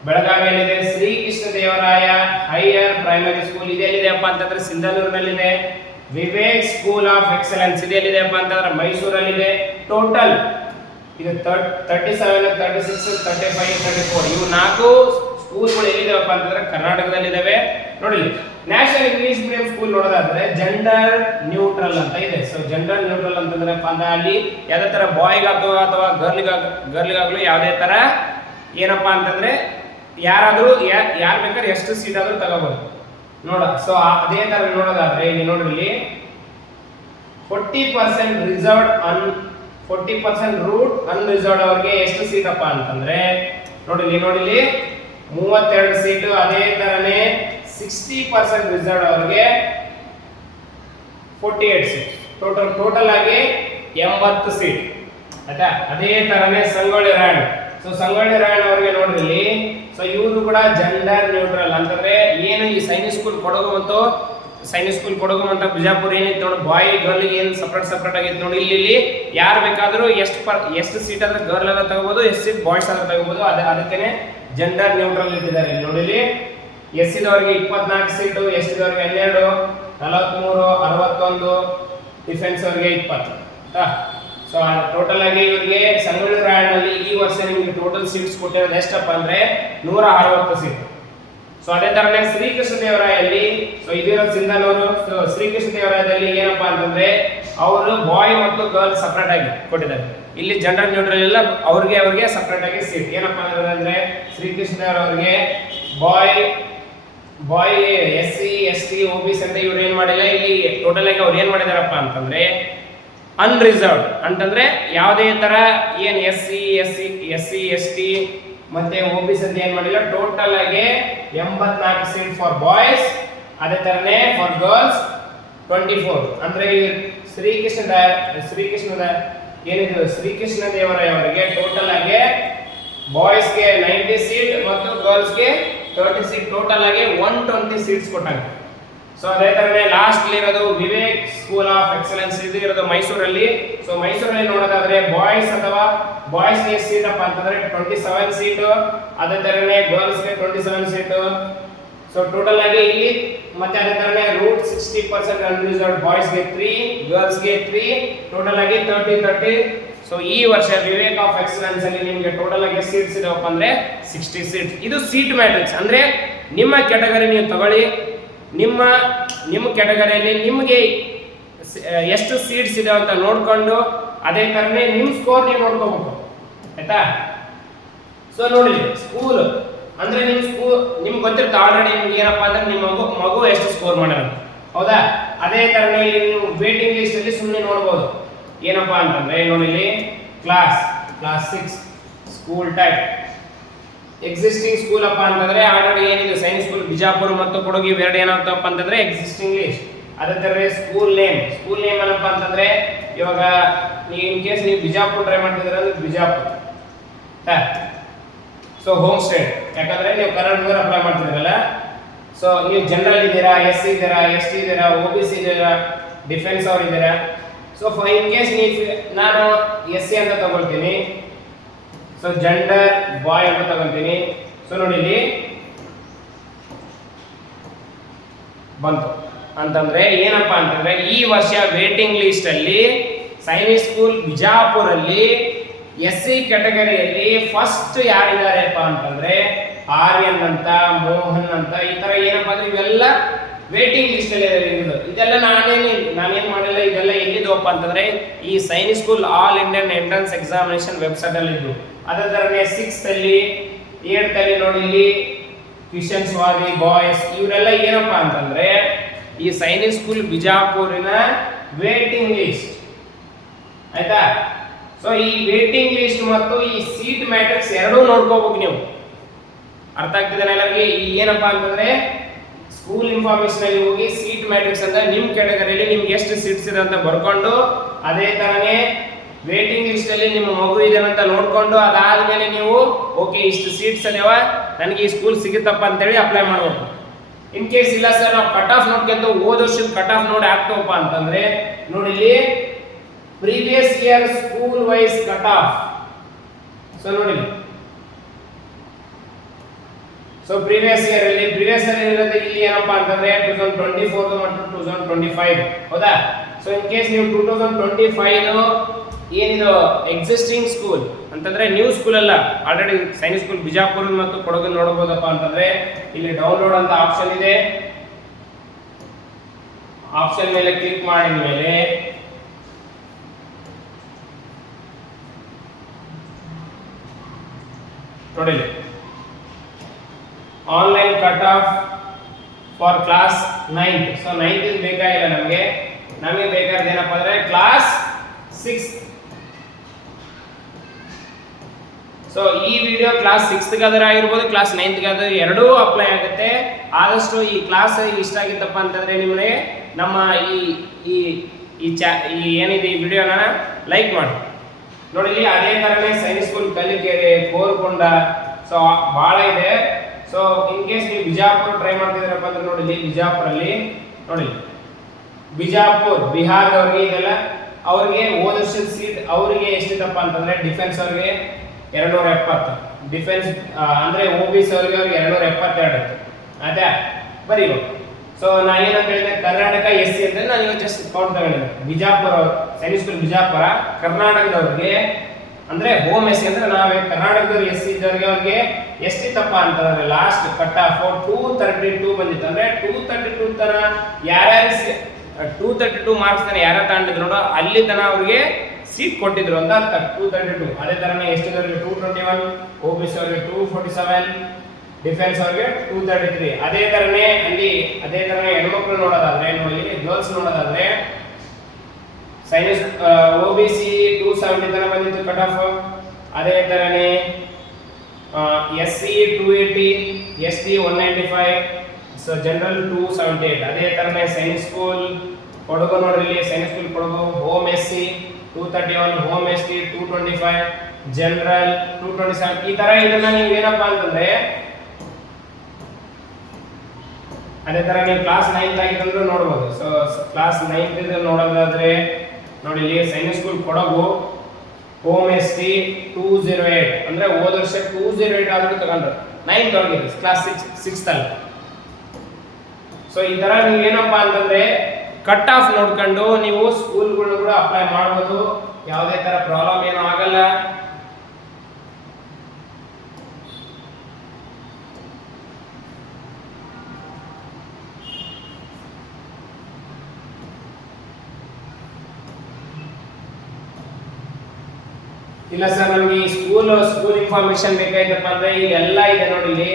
ಬೆಳಗಾವಿಯಲ್ಲಿದೆ. Shri Krishna Devaraya higher primary school ಇದೆಲ್ಲಿದೆಯಪ್ಪ ಅಂತಂದ್ರೆ ಸಿಂಧನೂರಿನಲ್ಲಿದೆ. ವಿವೇಕ್ ಸ್ಕೂಲ್ ಆಫ್ ಎಕ್ಸಲೆನ್ಸ್ ಇದೆಲ್ಲಿದೆಯಪ್ಪ ಅಂತಂದ್ರೆ ಮೈಸೂರಲ್ಲಿದೆ. ಟೋಟಲ್ ಇದು 37, 36, 35, 34 ಇವು 4 ಸ್ಕೂಲ್ಗಳು ಎಲ್ಲಿದಾವಪ್ಪ ಅಂತಂದ್ರೆ ಕರ್ನಾಟಕದಲ್ಲಿದ್ದಾವೆ. ನೋಡಿ, ನ್ಯಾಷನಲ್ ಇಂಗ್ಲಿಷ್ ಮೀಡಿಯಂ ಸ್ಕೂಲ್ ನೋಡೋದಾದ್ರೆ ಜೆಂಡರ್ ನ್ಯೂಟ್ರಲ್ ಅಂತ ಇದೆ. ಸೊ ಜೆಂಡರ್ ನ್ಯೂಟ್ರಲ್ ಅಂತಂದ್ರೆ ಅಲ್ಲಿ ಯಾವುದೇ ತರ ಬಾಯ್ಗಾಗೋ ಅಥವಾ ಗರ್ಲ್ಗಾಗಲೂ ಯಾವುದೇ ತರ ಏನಪ್ಪಾ ಅಂತಂದ್ರೆ ಯಾರಾದ್ರೂ ಯಾರು ಬೇಕಾದ್ರೆ ಎಷ್ಟು ಸೀಟ್ ಆದ್ರೂ ತಗೋಬಹುದು ನೋಡ. ಸೊ ಅದೇ ತರ ನೋಡೋದಾದ್ರೆ ಇಲ್ಲಿ ನೋಡ್ರಿ, 40% ರಿಸರ್ವ್ಡ್ 40% ರೂಟ್ ಅನ್ರಿಸರ್ವ್ಡ್ ಅವ್ರಿಗೆ ಎಷ್ಟು ಸೀಟ್ ಅಪ್ಪ ಅಂತಂದ್ರೆ ನೋಡಿ 32 ಸೀಟು. ಅದೇ ತರನೇ 60% ರಿಸರ್ವ್ಡ್ ಅವ್ರಿಗೆ 48 ಸೀಟ್. ಟೋಟಲ್ ಆಗಿ 80 ಸೀಟ್ ಆಯ್ತಾ. ಅದೇ ತರನೇ ಸಂಗೊಳ್ಳಿ ರಾಯಣ್ಣ. ಸೊ ಸಂಗೊಳ್ಳಿ ರಾಯಣ್ಣ ಅವರಿಗೆ ನೋಡ್ರಿ, ಸೊ ಇವರು ಕೂಡ ಜೆಂಡರ್ ನ್ಯೂಟ್ರಲ್ ಅಂತಂದ್ರೆ ಏನು ಈ ಸೈನಿಕ್ ಸ್ಕೂಲ್ ಕೊಡಗು ಅಂತ ಬಿಜಾಪುರ ಏನಿತ್ತು ನೋಡಿ, ಬಾಯ್ ಗರ್ಲ್ ಏನು ಸಪ್ರೇಟ್ ಆಗಿತ್ತು ನೋಡಿ. ಇಲ್ಲಿ ಯಾರು ಬೇಕಾದ್ರೂ ಎಷ್ಟು ಸೀಟ್ ಆದ್ರೆ ಗರ್ಲ್ ಆದ್ರೆ ತಗೋಬಹುದು, ಎಷ್ಟು ಸೀಟ್ ಬಾಯ್ಸ್ ಆದ್ರೆ ತಗೋಬಹುದು. ಅದಕ್ಕೇನೆ ಜೆಂಡರ್ ನ್ಯೂಟ್ರಲ್ ಇಟ್ಟಿದ್ದಾರೆ. ಇಲ್ಲಿ ನೋಡಿ, ಎಸ್ ಸಿದವರಿಗೆ 24 ಸೀಟು, ಎಸ್ ಸಿದವರಿಗೆ 12, 43, 61, ಡಿಫೆನ್ಸ್ ಅವರಿಗೆ 20. ಸೊ ಟೋಟಲ್ ಆಗಿ ಇವರಿಗೆ ಸಂಗೊಳ್ಳಿ ರಾಯಣ್ಣಲ್ಲಿ ಈ ವರ್ಷ ನಿಮಗೆ ಟೋಟಲ್ ಸೀಟ್ಸ್ ಕೊಟ್ಟಿರೋದು ಎಷ್ಟಪ್ಪ ಅಂದ್ರೆ 160 ಸೀಟ್. ಸೊ ಅದೇ ತರನೇ ಶ್ರೀಕೃಷ್ಣ ದೇವರಾಯಲ್ಲಿ, ಸೊ ಇದಿರೋ ಸಿಂಧನೂರು. ಸೊ ಶ್ರೀಕೃಷ್ಣ ದೇವರಾಯದಲ್ಲಿ ಏನಪ್ಪಾ ಅಂತಂದ್ರೆ ಅವರು ಬಾಯ್ ಮತ್ತು ಗರ್ಲ್ ಸಪರೇಟ್ ಆಗಿ ಕೊಟ್ಟಿದ್ದಾರೆ. ಇಲ್ಲಿ ಜೆಂಡರ್ ನ್ಯೂಟ್ರಲ್ ಇಲ್ಲ, ಅವ್ರಿಗೆ ಸಪರೇಟ್ ಆಗಿ ಸೀಟ್. ಏನಪ್ಪಾ ಅಂತಂದ್ರೆ ಶ್ರೀಕೃಷ್ಣ ದೇವರವರಿಗೆ ಬಾಯ್ SC ST OBC ಅಂತ ಇವ್ರು ಏನ್ ಮಾಡಿಲ್ಲ. ಇಲ್ಲಿ ಟೋಟಲ್ ಆಗಿ ಅವ್ರು ಏನ್ ಮಾಡಿದಾರಪ್ಪ ಅಂತಂದ್ರೆ ಅನ್ರಿಸರ್ವ್ಡ್ ಅಂತಂದ್ರೆ ಯಾವುದೇ ತರ ಏನ್ SC ST ಮತ್ತೆ OBC ಅಂತ ಏನ್ ಮಾಡಿಲ್ಲ. ಟೋಟಲ್ ಆಗಿ 84 ಸೀಟ್ ಫಾರ್ ಬಾಯ್ಸ್, ಅದೇ ತರನೇ ಫಾರ್ ಗರ್ಲ್ಸ್ 24. ಅಂದ್ರೆ ಶ್ರೀಕೃಷ್ಣ ದೇವರಾಯ ಅವರಿಗೆ ಟೋಟಲ್ ಆಗಿ ಬಾಯ್ಸ್ಗೆ 90 ಸೀಟ್ ಮತ್ತು ಗರ್ಲ್ಸ್ಗೆ 30 ಸೀಟ್, ಟೋಟಲ್ ಆಗಿ 120 ಸೀಟ್ಸ್ ಕೊಟ್ಟಾಗ. ಸೊ ಅದೇ ತರನೇ ಲಾಸ್ಟ್ ಇರೋದು ವಿವೇಕ್ ಸ್ಕೂಲ್ ಆಫ್ ಎಕ್ಸಲೆನ್ಸ್ ಇದು ಇರೋದು ಮೈಸೂರಲ್ಲಿ. ಸೊ ಮೈಸೂರಲ್ಲಿ ನೋಡೋದಾದ್ರೆ ಬಾಯ್ಸ್ಗೆ ಸೀಟ್ ಅಪ್ಪ ಅಂತಂದ್ರೆ 27 ಸೀಟು, ಅದೇ ತರನೇ ಗರ್ಲ್ಸ್ಗೆ 27 ಸೀಟು. ಸೊ ಟೋಟಲ್ ಆಗಿ ಇಲ್ಲಿ ಮತ್ತೆ ಅದೇ ತರನೇ ರೂಟ್ 60% ಅನ್ರಿಸರ್ವ್ಡ್, ಬಾಯ್ಸ್ಗೆ 3, ಗರ್ಲ್ಸ್ಗೆ 3, ಟೋಟಲ್ ಆಗಿ 30. ಸೊ ಈ ವರ್ಷ ವಿವೇಕ್ ಆಫ್ ಎಕ್ಸಲೆನ್ಸ್ ಅಲ್ಲಿ ನಿಮಗೆ ಟೋಟಲ್ ಆಗಿ ಸೀಟ್ಸ್ ಇದಾವಪ್ಪ ಅಂದ್ರೆ 60 ಸೀಟ್ಸ್. ಇದು ಸೀಟ್ ಮ್ಯಾಟ್ರಿಕ್ಸ್ ಅಂದ್ರೆ ನಿಮ್ಮ ಕ್ಯಾಟಗರಿ ನೀವು ತಗೊಳ್ಳಿ, ನಿಮ್ಮ ಕ್ಯಾಟಗರಿಯಲ್ಲಿ ನಿಮಗೆ ಎಷ್ಟು ಸೀಟ್ಸ್ ಇದೆ ಅಂತ ನೋಡ್ಕೊಂಡು ಅದೇ ತರನೇ ನಿಮ್ಮ ಸ್ಕೋರ್ ನೀವು ನೋಡ್ಕೋಬೇಕು ಆಯ್ತಾ. ಸೊ ನೋಡಿ, ಸ್ಕೂಲ್ ಅಂದ್ರೆ ನಿಮ್ಗೆ ಗೊತ್ತಿರುತ್ತೆ ಆಲ್ರೆಡಿ ನಿಮ್ಗೆ ಏನಪ್ಪಾ ಅಂದ್ರೆ ನಿಮ್ಮ ಮಗು ಎಷ್ಟು ಸ್ಕೋರ್ ಮಾಡ್ಯಾರ, ಹೌದಾ. ಅದೇ ತರನೇ ನೀವು ವೇಟಿಂಗ್ ಲಿಸ್ಟ್ ಅಲ್ಲಿ ಸುಮ್ಮನೆ ನೋಡ್ಬೋದು. ಏನಪ್ಪಾ ಅಂತಂದ್ರೆ ನೋಡಿ, class 6 school type existing school ಅಪ್ಪ ಅಂತಂದ್ರೆ ಆಲ್ರೆಡಿ ಏನಿದೆ ಸೈನ್ಸ್ ಸ್ಕೂಲ್ ಬಿಜಾಪುರ ಮತ್ತು ಕೊಡಗು ಇವೆರಡು ಏನಾಗ್ತಪ್ಪ ಅಂತಂದ್ರೆ ಎಕ್ಸಿಸ್ಟಿಂಗ್ ಲಿಸ್ಟ್. ಅದೇ ತರ ಸ್ಕೂಲ್ ನೇಮ್ ಏನಪ್ಪ ಅಂತಂದ್ರೆ ಇವಾಗ ನೀವು ಇನ್ ಕೇಸ್ ನೀವು ಬಿಜಾಪುರ ಟ್ರೈ ಮಾಡ್ತಿದ್ರೆ ಅಂದ್ರೆ ಬಿಜಾಪುರ. ಸೊ ಹೋಮ್ ಸ್ಟೇಟ್, ಯಾಕಂದ್ರೆ ನೀವು ಕರ್ನಾಟಕದಲ್ಲಿ ಅಪ್ಲೈ ಮಾಡ್ತಿದ್ರಲ್ಲ. ಸೊ ನೀವು ಜನರಲ್ ಇದ್ದೀರಾ, SC ಇದ್ದೀರಾ, ST ಇದ್ದೀರಾ, OBC ಇದ್ದೀರಾ, ಡಿಫೆನ್ಸ್ ಅವ್ರು ಇದ್ದೀರಾ. ಸೊ ಇನ್ ಕೇಸ್ ನಾನು SC ಅಂತ ತಗೊಳ್ತೀನಿ, ಸೊ ಜೆಂಡರ್ ಬಾಯ್ ಅಂತ ತಗೊಳ್ತೀನಿ. ಸೊ ನೋಡಿ ಇಲ್ಲಿ ಬಂತು ಅಂತಂದ್ರೆ ಏನಪ್ಪಾ ಅಂತಂದ್ರೆ ಈ ವರ್ಷ ವೇಟಿಂಗ್ ಲಿಸ್ಟ್ ಅಲ್ಲಿ ಸೈನಿಕ್ ಸ್ಕೂಲ್ ಬಿಜಾಪುರಲ್ಲಿ SC ಕ್ಯಾಟಗರಿಯಲ್ಲಿ ಫಸ್ಟ್ ಯಾರಿದಾರೆಪ್ಪ ಅಂತಂದ್ರೆ ಆರ್ಯನ್ ಅಂತ, ಮೋಹನ್ ಅಂತ, ಈ ತರ ಏನಪ್ಪಾ ಅಂದ್ರೆ ಇವೆಲ್ಲ ವೇಟಿಂಗ್ ಲಿಸ್ಟ್ ಅಲ್ಲಿ ಇರೋದು. ಇದೆಲ್ಲ ನಾನೇನ್ ಮಾಡಿಲ್ಲ, ಇದೆಲ್ಲ ಎಲ್ಲಿದವಪ್ಪ ಅಂತಂದ್ರೆ ಈ Sainik school all Indian entrance examination website ಅಲ್ಲಿ ಇದ್ದು. ಅದೇ ತರನೇ 6th ಅಲ್ಲಿ 8th ಅಲ್ಲಿ ನೋಡಿ ಇಲ್ಲಿ ಕ್ರಿಶ್ಚಿಯನ್ ಸ್ವಾದಿ ಬಾಯ್ಸ್ ಇವರೆಲ್ಲ ಏನಪ್ಪಾ ಅಂತಂದ್ರೆ ಈ ಸೈನಿಕ್ ಸ್ಕೂಲ್ ಬಿಜಾಪುರಿನ ವೇಟಿಂಗ್ ಲಿಸ್ಟ್ ಆಯ್ತಾ. ಸೊ ಈ ವೇಟಿಂಗ್ ಲಿಸ್ಟ್ ಮತ್ತು ಈ ಸೀಟ್ ಮ್ಯಾಟ್ರಿಕ್ಸ್ ಎರಡೂ ನೋಡ್ಕೋಬೇಕು ನೀವು. ಅರ್ಥ ಆಗ್ತಿದೆ ಎಲ್ಲರಿಗೆ? ಏನಪ್ಪಾ ಅಂತಂದ್ರೆ ಸ್ಕೂಲ್ ಇನ್ಫಾರ್ಮೇಶನ್ ಅಲ್ಲಿ ಹೋಗಿ ಸೀಟ್ ಮ್ಯಾಟ್ರಿಕ್ಸ್ ಅಂತ ನಿಮ್ಮ ಕ್ಯಾಟಗರಿಯಲ್ಲಿ ನಿಮ್ಗೆ ಎಷ್ಟು ಸೀಟ್ಸ್ ಇದೆ ಅಂತ ಬರ್ಕೊಂಡು, ಅದೇ ತರನೇ ವೇಟಿಂಗ್ ಲಿಸ್ಟ್ ಅಲ್ಲಿ ನಿಮ್ಮ ಮಗು ಇದೆ ಅಂತ ನೋಡ್ಕೊಂಡು ಅದಾದ್ಮೇಲೆ ನೀವು ಓಕೆ ಇಷ್ಟು ಸೀಟ್ಸ್ ಅದಾವ ನನಗೆ ಈ ಸ್ಕೂಲ್ ಸಿಗುತ್ತಪ್ಪ ಅಂತೇಳಿ ಅಪ್ಲೈ ಮಾಡಬೇಕು. ಇನ್ ಕೇಸ್ ಇಲ್ಲ ಸರ್ ನಾವು ಕಟ್ ಆಫ್ ನೋಡ್ಕೊಂತ ಹೋದ ವರ್ಷದ ಕಟ್ ಆಫ್ ನೋಡಿ ಆಗ್ತವಪ್ಪ ಅಂತಂದ್ರೆ ನೋಡಿ ಇಲ್ಲಿ previous year school wise cut off. So ನೋಡಿ, ಸೊ ಪ್ರೀವಿಯಸ್ ಇಯರ್ ಇರೋದು ಇಲ್ಲಿ ಏನಪ್ಪಾ ಅಂತಂದ್ರೆ 2024 ಮತ್ತು 2025 ಹೌದಾ. ಸೊ ಇನ್ ಕೇಸ್ ನೀವು 2025 ಏನಿದು ಎಕ್ಸಿಸ್ಟಿಂಗ್ ಸ್ಕೂಲ್ ಅಂತಂದ್ರೆ ನ್ಯೂ ಸ್ಕೂಲ್ ಅಲ್ಲ, ಆಲ್ರೆಡಿ ಸೈನಿಕ್ ಸ್ಕೂಲ್ ಬಿಜಾಪುರ ಮತ್ತು ಕೊಡಗು ನೋಡಬಹುದಪ್ಪ ಅಂತಂದ್ರೆ ಇಲ್ಲಿ ಡೌನ್ಲೋಡ್ ಅಂತ ಆಪ್ಷನ್ ಇದೆ. ಆಪ್ಷನ್ ಮೇಲೆ ಕ್ಲಿಕ್ ಮಾಡಿದ ಮೇಲೆ ನೋಡಿ online cut off for class 9th. So 9th ಇದು ಬೇಕಾಗಿಲ್ಲ ನಮಗೆ ಬೇಕಾದ ಏನಪ್ಪಾ ಅಂದ್ರೆ ಕ್ಲಾಸ್ 6. ಸೊ ಈ ವಿಡಿಯೋ ಕ್ಲಾಸ್ 6th ಗಾದ್ರೆ ಆಗಿರ್ಬೋದು, ಕ್ಲಾಸ್ 9th ಗಾದ್ರೆ ಎರಡೂ ಅಪ್ಲೈ ಆಗುತ್ತೆ. ಆದಷ್ಟು ಈ ಕ್ಲಾಸ್ ಇಷ್ಟ ಆಗಿತ್ತಪ್ಪ ಅಂತಂದ್ರೆ ನಿಮಗೆ ನಮ್ಮ ಈ ಏನಿದೆ ಈ ವಿಡಿಯೋನ ಲೈಕ್ ಮಾಡಿ. ನೋಡಿ ಇಲ್ಲಿ ಅದೇ ತರನೇ ಸೈನಿಕ್ ಸ್ಕೂಲ್ ಕಲಿಕೆರೆ, ಕೋರ್ಕೊಂಡ, ಸೊ ಬಹಳ ಇದೆ. ಸೊ ಇನ್ ಕೇಸ್ ನೀವು ಬಿಜಾಪುರ ಟ್ರೈ ಮಾಡ್ತಿದ್ದೀರಪ್ಪ ಅಂದ್ರೆ ನೋಡಿ ಇಲ್ಲಿ ಬಿಜಾಪುರಲ್ಲಿ ನೋಡಿ, ಬಿಜಾಪುರ್ ಬಿಹಾರದವ್ರಿಗೆ ಇದೆಲ್ಲ ಅವ್ರಿಗೆ ಹೋದ ವರ್ಷದ ಸೀಟ್ ಅವ್ರಿಗೆ ಎಷ್ಟಿದಪ್ಪ ಅಂತಂದ್ರೆ ಡಿಫೆನ್ಸ್ ಅವ್ರಿಗೆ 270, ಡಿಫೆನ್ಸ್ ಅಂದ್ರೆ OBC ಅವ್ರಿಗೆ 272 ಆಯ್ತಾ ಬರೀ. ಸೊ ನಾ ಏನಂತ ಹೇಳಿದ್ರೆ ಕರ್ನಾಟಕ SC ಅಂದ್ರೆ ನಾನು ಇವತ್ತು ಜಸ್ಟ್ ಕೌಂಟ್ ತಗೊಂಡಿದ್ದೆ. ಬಿಜಾಪುರ ಸೈನಿಕ್ ಸ್ಕೂಲ್ ಬಿಜಾಪುರ ಕರ್ನಾಟಕದವ್ರಿಗೆ ಅಂದ್ರೆ ಹೋಮ್ SC ಅಂದ್ರೆ ನಾವೇ ಕರ್ನಾಟಕದವ್ರು SC ಇದ್ದವ್ರಿಗೆ ಅವ್ರಿಗೆ ಎಷ್ಟಿತ್ತಪ್ಪ ಅಂತಂದ್ರೆ ಲಾಸ್ಟ್ ಕಟ್ ಆಫ್ 232 ಬಂದಿತ್ತು. ಅಂದ್ರೆ 232 ತರ ಯಾರ್ಯಾರು 232 ಮಾರ್ಕ್ಸ್ ತನ ಯಾರ ತಗೊಂಡಿದ್ರು ನೋಡೋ ಅಲ್ಲಿ ತನ ಅವ್ರಿಗೆ ಸೀಟ್ ಕೊಟ್ಟಿದ್ರು ಅಂತ ಅರ್ಥ 232. ಅದೇ ತರನೇ ಎಷ್ಟಿದವ್ರಿಗೆ 221, OBC ಅವ್ರಿಗೆ 247, ಡಿಫೆನ್ಸ್ ಅವ್ರಿಗೆ 233. ಅದೇ ತರನೇ ಹೆಣ್ಮಕ್ಳು ನೋಡೋದಾದ್ರೆ ನೋಡಿ ಗರ್ಲ್ಸ್ ನೋಡೋದಾದ್ರೆ ಸೈನ್ಸ್ OBC 270 ತನ ಬಂದಿತ್ತು ಕಟ್ ಆಫ್. ಅದೇ ತರನೇ SC 280, ST 195, ಸೊ ಜನರಲ್ 278. ಅದೇ ತರನೇ ಸೈನ್ಸ್ ಸ್ಕೂಲ್ ಕೊಡಗು ನೋಡ್ರಿ ಇಲ್ಲಿ science school Kodagu home SC 231, home ST 225, general 227. ಈ ತರ ಇದನ್ನ ನೀವು ಏನಪ್ಪಾ ಅಂತಂದ್ರೆ ಅದೇ ತರ ನೀವು ಕ್ಲಾಸ್ 9th ಆಗಿದ್ರು ನೋಡಬಹುದು. ಸೊ ಕ್ಲಾಸ್ 9th ಇದು ನೋಡೋದಾದ್ರೆ ನೋಡಿ ಇಲ್ಲಿ Sainik school Kodagu home ST 208 ಅಂದ್ರೆ ಹೋದ ವರ್ಷ 208 ಆದ್ರೂ ತಗೊಂಡ್ರು 9th ಹೋಗಿದೆ ಕ್ಲಾಸ್ 6th ಅಲ್ಲಿ. ಸೊ ಈ ತರ ನೀವು ಏನಪ್ಪಾ ಅಂತಂದ್ರೆ ಕಟ್ ಆಫ್ ನೋಡ್ಕೊಂಡು ನೀವು ಸ್ಕೂಲ್ಗಳು ಕೂಡ ಅಪ್ಲೈ ಮಾಡಬಹುದು. ಯಾವುದೇ ತರ ಪ್ರಾಬ್ಲಮ್ ಏನೂ ಆಗಲ್ಲ. ಇಲ್ಲ ಸರ್ ನಮಗೆ ಸ್ಕೂಲ್ ಇನ್ಫಾರ್ಮೇಶನ್ ಬೇಕಾಯ್ತಪ್ಪ ಅಂದ್ರೆ ಈಗೆಲ್ಲ ಇದೆ ನೋಡಿ ಇಲ್ಲಿ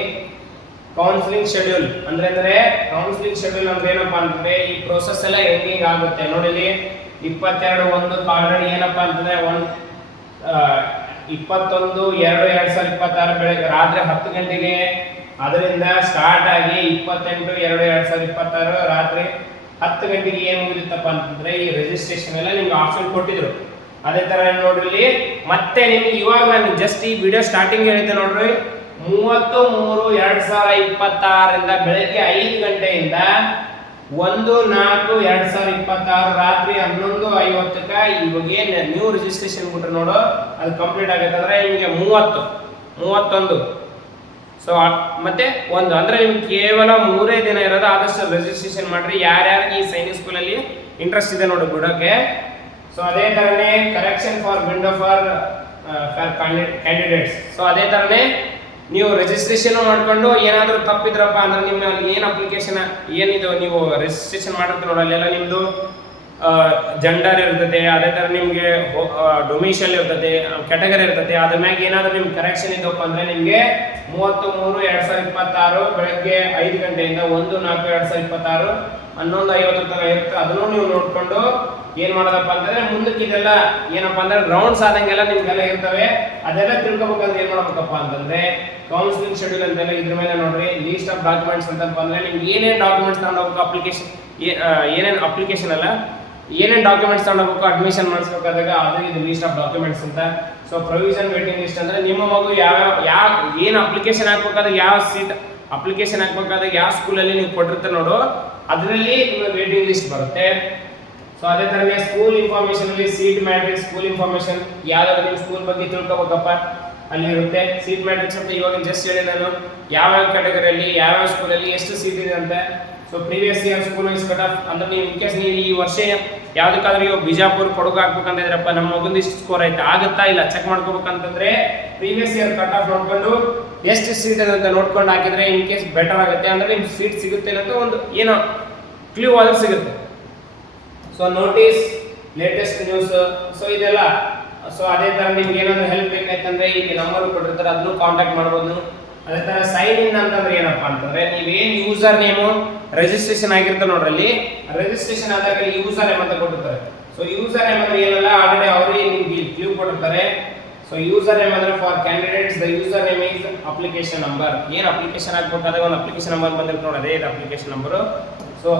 ಕೌನ್ಸಿಲಿಂಗ್ ಶೆಡ್ಯೂಲ್ ಅಂದ್ರೆ ಕೌನ್ಸಿಲಿಂಗ್ ಶೆಡ್ಯೂಲ್ ಅಂದ್ರೆ ಏನಪ್ಪಾ ಅಂತಂದ್ರೆ ಈ ಪ್ರೋಸೆಸ್ ಎಲ್ಲ ಹೆಂಗ್ ಆಗುತ್ತೆ ನೋಡಿ ಇಲ್ಲಿ 22/1 ಆಲ್ರೆಡಿ ಏನಪ್ಪಾ ಅಂತಂದ್ರೆ 21/2/2026 ಬೆಳಗ್ಗೆ ರಾತ್ರಿ 10 ಗಂಟೆಗೆ ಅದರಿಂದ ಸ್ಟಾರ್ಟ್ ಆಗಿ 28/2/2026 ರಾತ್ರಿ 10 ಗಂಟೆಗೆ ಏನ್ ಮುಗಿದಿತ್ತಪ್ಪ ಅಂತಂದ್ರೆ ಈ ರಿಜಿಸ್ಟ್ರೇಷನ್ ಎಲ್ಲ ನಿಮ್ಗೆ ಆಪ್ಷನ್ ಕೊಟ್ಟಿದ್ರು. ಅದೇ ತರ ನೋಡ್ರಿ ಮತ್ತೆ ನಿಮ್ಗೆ ಇವಾಗ ನಾನು ಜಸ್ಟ್ ಈ ವಿಡಿಯೋ ಸ್ಟಾರ್ಟಿಂಗ್ ಹೇಳಿದ್ದೆ ನೋಡ್ರಿ 30/3/2026 ಬೆಳಗ್ಗೆ 5 ಗಂಟೆಯಿಂದ 1/4/2026 ರಾತ್ರಿ 11:50ಕ್ಕೆ ಇವಾಗ ಏನ್ ನ್ಯೂ ರಿಜಿಸ್ಟ್ರೇಷನ್ ಬಿಟ್ರೆ ನೋಡು ಅದು ಕಂಪ್ಲೀಟ್ ಆಗೈತೆ ಅಂದ್ರೆ ನಿಮಗೆ 31. ಸೊ ಮತ್ತೆ ಒಂದು ಅಂದ್ರೆ ನಿಮ್ಗೆ ಕೇವಲ 3 ದಿನ ಇರೋದು. ಆದಷ್ಟು ರಿಜಿಸ್ಟ್ರೇಷನ್ ಮಾಡ್ರಿ ಯಾರ್ಯಾರಿಗೆ ಈ ಸೈನಿಕ್ ಸ್ಕೂಲ್ ಅಲ್ಲಿ ಇಂಟ್ರೆಸ್ಟ್ ಇದೆ ನೋಡಿ ಬಿಡೋಕೆ. ಸೊ ಅದೇ ತರನೇ correction for window for candidates. So ಅದೇ ತರನೇ ನೀವು ರಿಜಿಸ್ಟ್ರೇಷನ್ ಮಾಡ್ಕೊಂಡು ಏನಾದರೂ ತಪ್ಪಿದ್ರಪ್ಪ ಅಂದ್ರೆ ನಿಮ್ಮ ಏನು ಅಪ್ಲಿಕೇಶನ್ ಏನಿದು ನೀವು ರಿಜಿಸ್ಟ್ರೇಷನ್ ಮಾಡಿರ್ತೀರ ನೋಡಿ ಅಲ್ಲೆಲ್ಲ ನಿಮ್ಮದು ಜೆಂಡರ್ ಇರ್ತದೆ, ಅದೇ ಥರ ನಿಮಗೆ ಡೊಮಿಷಿಯಲ್ ಇರ್ತದೆ, ಕ್ಯಾಟಗರಿ ಇರ್ತದೆ. ಅದ್ರ ಮ್ಯಾಗ ಏನಾದರೂ ನಿಮ್ಗೆ ಕರೆಕ್ಷನ್ ಇದ್ದಪ್ಪ ಅಂದರೆ ನಿಮಗೆ 30/3/2026 ಬೆಳಗ್ಗೆ 5 ಗಂಟೆಯಿಂದ 1/4/2026 11:50 ತನಕ ಇರುತ್ತೆ. ಅದನ್ನು ನೀವು ನೋಡಿಕೊಂಡು ಏನು ಮಾಡೋದಪ್ಪ ಅಂತಂದರೆ ಮುಂದಕ್ಕೆ ಇದೆಲ್ಲ ಏನಪ್ಪ ಅಂದರೆ ರೌಂಡ್ಸ್ ಆದಂಗೆಲ್ಲ ನಿಮಗೆಲ್ಲ ಇರ್ತವೆ. ಅದೆಲ್ಲ ತಿಳ್ಕೊಬೇಕಂದ್ರೆ ಏನು ಮಾಡ್ಬೇಕಪ್ಪ ಅಂತಂದರೆ ಕೌನ್ಸಿಲಿಂಗ್ ಶೆಡ್ಯೂಲ್ ಅಂತೆಲ್ಲ ಇದ್ರ ಮೇಲೆ ನೋಡ್ರಿ ಲೀಸ್ಟ್ ಆಫ್ ಡಾಕ್ಯುಮೆಂಟ್ಸ್ ಅಂತಪ್ಪ ಅಂದರೆ ನಿಮ್ಗೆ ಏನೇನು ಡಾಕ್ಯುಮೆಂಟ್ಸ್ ತಗೊಂಡು ಹೋಗ್ಬೇಕು ಅಪ್ಲಿಕೇಶನ್ ಏನೇನು ಅಪ್ಲಿಕೇಶನ್ ಅಲ್ಲ ಏನೇನು ಡಾಕ್ಯುಮೆಂಟ್ಸ್ ತಗೊಂಡೋಗ್ಬೇಕು ಅಡ್ಮಿಷನ್ ಮಾಡಿಸ್ಬೇಕಾದಾಗ ಅದು ಇದು ಲೀಸ್ಟ್ ಆಫ್ ಡಾಕ್ಯುಮೆಂಟ್ಸ್ ಅಂತ. ಸೊ ಪ್ರೊವಿಷನ್ ವೇಟಿಂಗ್ ಲಿಸ್ಟ್ ಅಂದ್ರೆ ನಿಮ್ಮ ಮಗು ಯಾವ ಏನು ಅಪ್ಲಿಕೇಶನ್ ಹಾಕ್ಬೇಕಾದ್ರೆ ಯಾವ ಸೀಟ್ ಅಪ್ಲಿಕೇಶನ್ ಹಾಕ್ಬೇಕಾದಾಗ ಯಾವ ಸ್ಕೂಲಲ್ಲಿ ನೀವು ಕೊಟ್ಟಿರ್ತಾರೆ ನೋಡು ಅದರಲ್ಲಿ ನಿಮಗೆ ವೇಟಿಂಗ್ ಲಿಸ್ಟ್ ಬರುತ್ತೆ. ಸೊ ಅದೇ ಥರನೇ ಸ್ಕೂಲ್ ಇನ್ಫಾರ್ಮೇಷನ್ ಅಲ್ಲಿ ಸೀಟ್ ಮ್ಯಾಟ್ರಿಕ್ಸ್ ಸ್ಕೂಲ್ ಇನ್ಫಾರ್ಮೇಷನ್ ಯಾವ್ದಾದ್ರು ನಿಮ್ಮ ಸ್ಕೂಲ್ ಬಗ್ಗೆ ತಿಳ್ಕೊಬೇಕಪ್ಪ ಅಲ್ಲಿ ಇರುತ್ತೆ. ಸೀಟ್ ಮ್ಯಾಟ್ರಿಕ್ಸ್ ಅಂತ ಇವಾಗ ಜಸ್ಟ್ ಹೇಳಿ ನಾನು ಯಾವ ಕ್ಯಾಟಗರಿಯಲ್ಲಿ ಯಾವ ಸ್ಕೂಲಲ್ಲಿ ಎಷ್ಟು ಸೀಟ್ ಇದೆ ಅಂತ. So previous year school is cut off ಅಂದ್ರೆ ನೀವು ಇನ್ ಕೇಸ್ ನೀವು ಈ ವರ್ಷ ಯಾವ್ದಕ್ಕಾದ್ರೂ ಇವಾಗ ಬಿಜಾಪುರ ಕೊಡಗು ಹಾಕ್ಬೇಕಂತ ಇದ್ರಪ್ಪ ನಮ್ಮ ಮಗುಂದು ಇಷ್ಟು ಸ್ಕೋರ್ ಆಯ್ತಾ ಆಗುತ್ತಾ ಇಲ್ಲ ಚೆಕ್ ಮಾಡ್ಕೋಬೇಕಂತಂದ್ರೆ ಪ್ರೀವಿಯಸ್ ಇಯರ್ ಕಟ್ ಆಫ್ ನೋಡ್ಕೊಂಡು ಎಷ್ಟು ಸೀಟ್ ಇದೆ ಅಂತ ನೋಡ್ಕೊಂಡು ಹಾಕಿದ್ರೆ ಇನ್ ಕೇಸ್ ಬೆಟರ್ ಆಗುತ್ತೆ ಅಂದ್ರೆ ನಿಮ್ಗೆ ಸೀಟ್ ಸಿಗುತ್ತೆ ಅಂತ ಒಂದು ಏನೋ ಕ್ಲೂ ಆದ್ರೂ ಸಿಗುತ್ತೆ. So notice latest news so ಇದೆಲ್ಲ. ಸೊ ಅದೇ ತರ ನಿಮ್ಗೆ ಏನಾದ್ರು ಹೆಲ್ಪ್ ಬೇಕಾಯ್ತಂದ್ರೆ ಈಗ ನಂಬರ್ ಕೊಟ್ಟಿರ್ತಾರೆ ಅದನ್ನು ಕಾಂಟ್ಯಾಕ್ಟ್ ಮಾಡ್ಬೋದು. ಅದೇ ತರ ಸೈನ್ ಇನ್ ಅಂತಂದ್ರೆ ಏನಪ್ಪಾ ಅಂತಂದ್ರೆ ನೀವೇನ್ ಯೂಸರ್ ನೇಮು ರಿಜಿಸ್ಟ್ರೇಷನ್ ಆಗಿರ್ತಾರೆ ನೋಡ್ರಲ್ಲಿ ರಿಜಿಸ್ಟ್ರೇಷನ್ ಆದಾಗ ಯೂಸರ್ ನೇಮ್ ಅಂತ ಕೊಟ್ಟಿರ್ತಾರೆ. ಸೊ ಯೂಸರ್ ನೇಮ್ ಅಂದ್ರೆ ಏನಲ್ಲ ಆಲ್ರೆಡಿ ಅವರೇ ನಿಮ್ಗೆ ಕ್ಲೂ ಕೊಟ್ಟಿರ್ತಾರೆ. ಸೊ ಯೂಸರ್ ನೇಮ್ ಅಂದ್ರೆ for candidates the user name is application number. ಏನ್ ಅಪ್ಲಿಕೇಶನ್ ಹಾಕ್ಬೇಕಾದ್ರೆ ಒಂದು ಅಪ್ಲಿಕೇಶನ್ ನಂಬರ್ ಬಂದಿರುತ್ತೆ ನೋಡಿ ಅದೇ ಇದು ಅಪ್ಲಿಕೇಶನ್ ನಂಬರ್. ಸೊ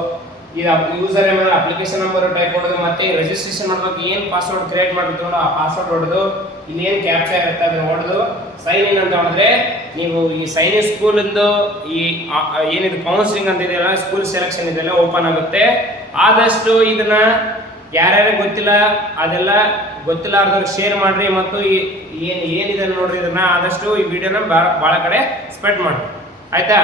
ಇದು ಯೂಸರ್ ನೇಮ್ ಅಂದ್ರೆ ಅಪ್ಲಿಕೇಶನ್ ನಂಬರ್ ಟೈಪ್ ಮಾಡೋದು ಮತ್ತೆ ರಿಜಿಸ್ಟ್ರೇಷನ್ ಮಾಡ್ಬೇಕು ಏನ್ ಪಾಸ್ವರ್ಡ್ ಕ್ರಿಯೇಟ್ ಮಾಡಿರ್ತೀವಿ ಆ ಪಾಸ್ವರ್ಡ್ ಹೊಡೆದು ಇಲ್ಲಿ ಏನ್ ಕ್ಯಾಪ್ಚಾ ಇರುತ್ತೆ ಅದನ್ನ ಹೊಡೆದು ಸೈನ್ ಇನ್ ಅಂತ ಮಾಡಿದ್ರೆ ನೀವು ಈ ಸೈನ್ ಇನ್ ಸ್ಕೂಲ್ ಈ ಏನಿದು ಕೌನ್ಸಿಲಿಂಗ್ ಅಂತ ಇದೆಯಲ್ಲ ಸ್ಕೂಲ್ ಸೆಲೆಕ್ಷನ್ ಇದೆಲ್ಲ ಓಪನ್ ಆಗುತ್ತೆ. ಆದಷ್ಟು ಇದನ್ನ ಯಾರ್ಯಾರು ಗೊತ್ತಿಲ್ಲ ಅದೆಲ್ಲ ಗೊತ್ತಿಲ್ಲಾರ್ದವ್ರಿಗೆ ಶೇರ್ ಮಾಡ್ರಿ ಮತ್ತು ಏನಿದೆ ನೋಡ್ರಿ ಇದನ್ನ ಆದಷ್ಟು ಈ ವಿಡಿಯೋನ ಭಾಳ ಕಡೆ ಸ್ಪ್ರೆಡ್ ಮಾಡಿ ಆಯ್ತಾ.